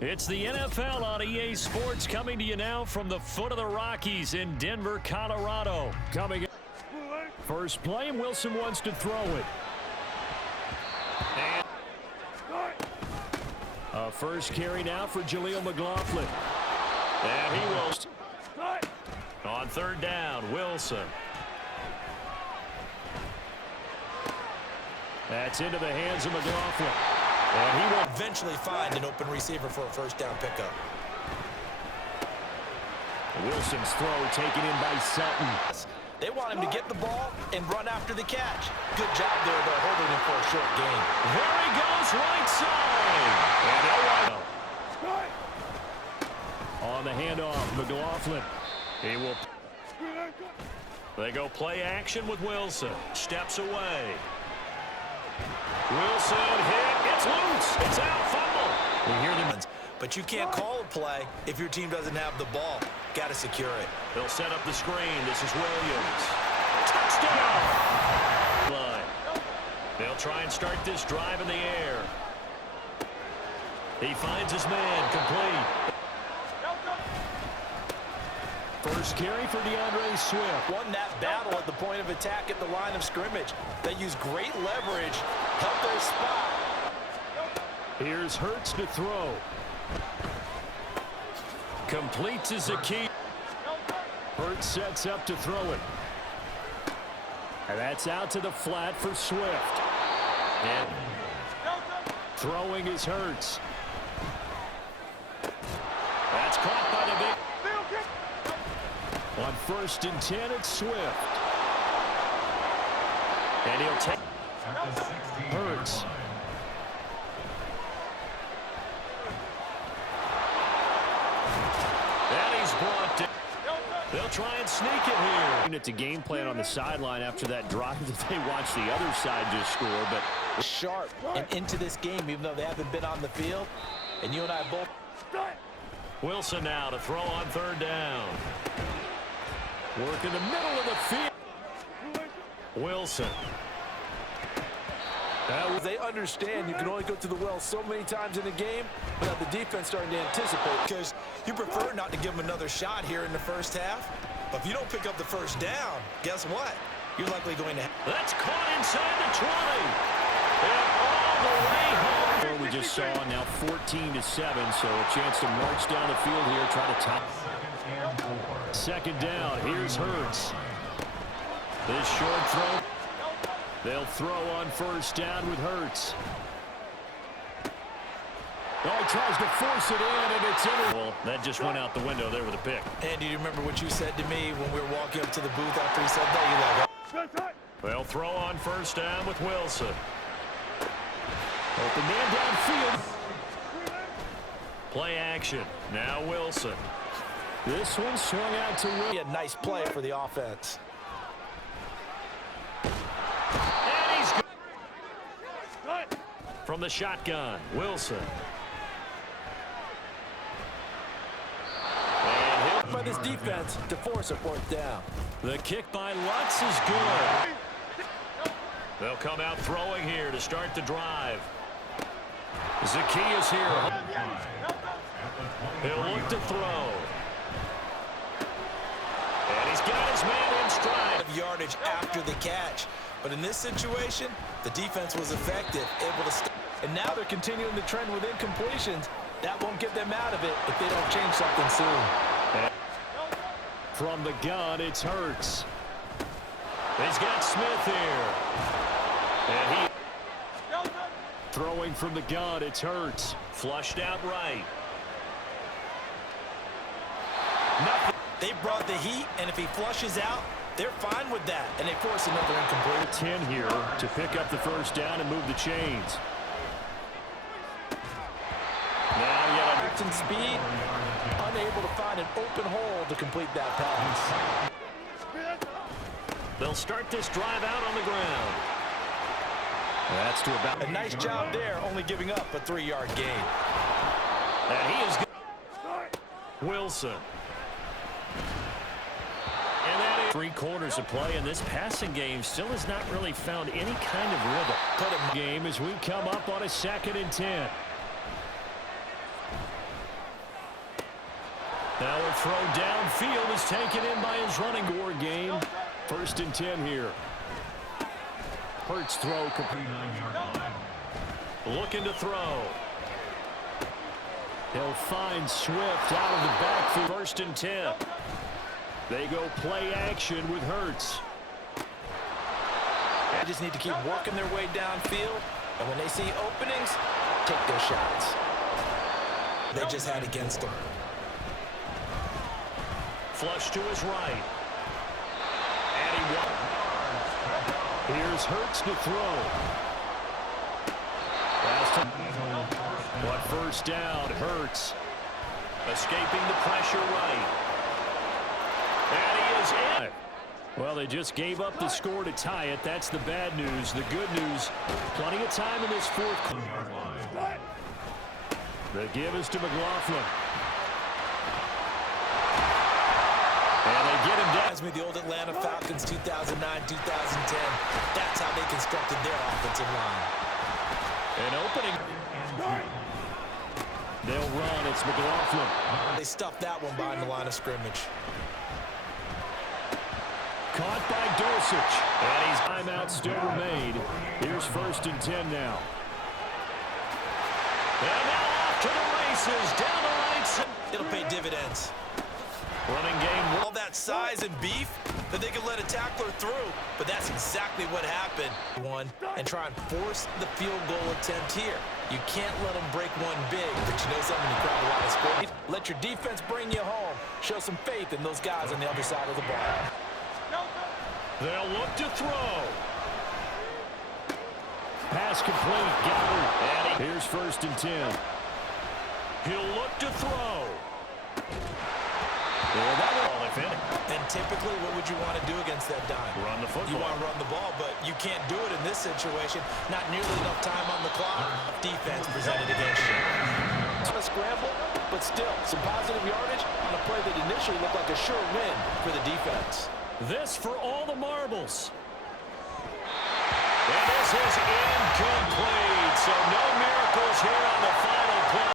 It's the NFL on EA Sports coming to you now from the foot of the Rockies in Denver, Colorado. Coming in. First play, Wilson wants to throw it. And a first carry now for Jaleel McLaughlin. And he will. On third down, Wilson. That's into the hands of McLaughlin. And he will eventually find an open receiver for a first down pickup. Wilson's throw taken in by Sutton. They want him to get the ball and run after the catch. Good job there, though, holding him for a short gain. There he goes, right side. And on the handoff, McLaughlin. He will. They go play action with Wilson. Steps away. Wilson hit. It's loose. It's out. Fumble. We hear them. But you can't call a play if your team doesn't have the ball. Got to secure it. They'll set up the screen. This is Williams. Touchdown. They'll try and start this drive in the air. He finds his man. Complete. First carry for DeAndre Swift. Won that battle at the point of attack at the line of scrimmage. They use great leverage. Help their spot. Here's Hurts to throw. Completes as a key. Hurts sets up to throw it. And that's out to the flat for Swift. And throwing is Hurts. That's caught by the big. On 1st and 10, it's Swift. And he'll take Hurts. And he's brought down. They'll try and sneak it here. It's a game plan on the sideline after that drive that they watched the other side just score. But sharp and into this game, even though they haven't been on the field. And you and I both. Wilson now to throw on 3rd down. Work in the middle of the field. Wilson. They understand you can only go to the well so many times in a game without the defense starting to anticipate. Because you prefer not to give them another shot here in the first half. But if you don't pick up the first down, guess what? You're likely going to. That's caught inside the 20. And all the way home. We just saw now 14-7, so a chance to march down the field here, try to top. 2nd down, here's Hurts. This short throw. They'll throw on 1st down with Hurts. Oh, he tries to force it in, and it's in. Well, that just went out the window there with a pick. Andy, do you remember what you said to me when we were walking up to the booth after he said that? You like, they'll throw on 1st down with Wilson. Open man downfield. Play action. Now Wilson. This one swung out to Williams. A nice play for the offense. And he's good. From the shotgun, Wilson. And hit by this defense to force a 4th down. The kick by Lutz is good. They'll come out throwing here to start the drive. Zacchaeus here. He'll look to throw. And he's got his man in stride. Yardage after the catch. But in this situation, the defense was effective, able to stop. And now they're continuing the trend with incompletions. That won't get them out of it if they don't change something soon. From the gun, it's Hurts. He's got Smith here. And he throwing from the gun, it's Hurts. Flushed out right. Nothing. They brought the heat, and if he flushes out, they're fine with that. And they force another incomplete. 10 here to pick up the 1st down and move the chains. Now yet action speed, unable to find an open hole to complete that pass. They'll start this drive out on the ground. That's to about. A nice job there, only giving up a 3-yard gain. And he is good. Wilson. And that is 3 quarters of play, and this passing game still has not really found any kind of rhythm. Game as we come up on a 2nd and 10. Now a throw downfield is taken in by his running board game. 1st and 10 here. Hurts throw complete. Looking to throw. He'll find Swift out of the backfield. 1st and 10. They go play action with Hurts. They just need to keep working their way downfield. And when they see openings, take their shots. They just had against them. Flush to his right. And he won. Here's Hurts to throw. But 1st down, Hurts. Escaping the pressure right. And he is in. Well, they just gave up the score to tie it. That's the bad news. The good news, plenty of time in this 4th quarter. The give is to McLaughlin. And they get him down. Reminds me of the old Atlanta Falcons 2009-2010. That's how they constructed their offensive line. An opening. They'll run. It's McLaughlin. They stuffed that one behind the line of scrimmage. Caught by Dulcich. And his timeout still remained. Here's 1st and 10 now. And now off to the races. Down the right side. It'll pay dividends. Running game. All that size and beef that they can let a tackler through. But that's exactly what happened. And try and force the field goal attempt here. You can't let them break one big, but you know something, you grab a lot of score. Let your defense bring you home. Show some faith in those guys on the other side of the ball. They'll look to throw. Pass complete. Got it. And here's 1st and 10. He'll look to throw. Well, that ball, if any. And typically, what would you want to do against that dime? Run the football. You want to run the ball, but you can't do it in this situation. Not nearly enough time on the clock. Defense presented against you. It's a scramble, but still, some positive yardage on a play that initially looked like a sure win for the defense. This for all the marbles. And this is incomplete. So no miracles here on the final.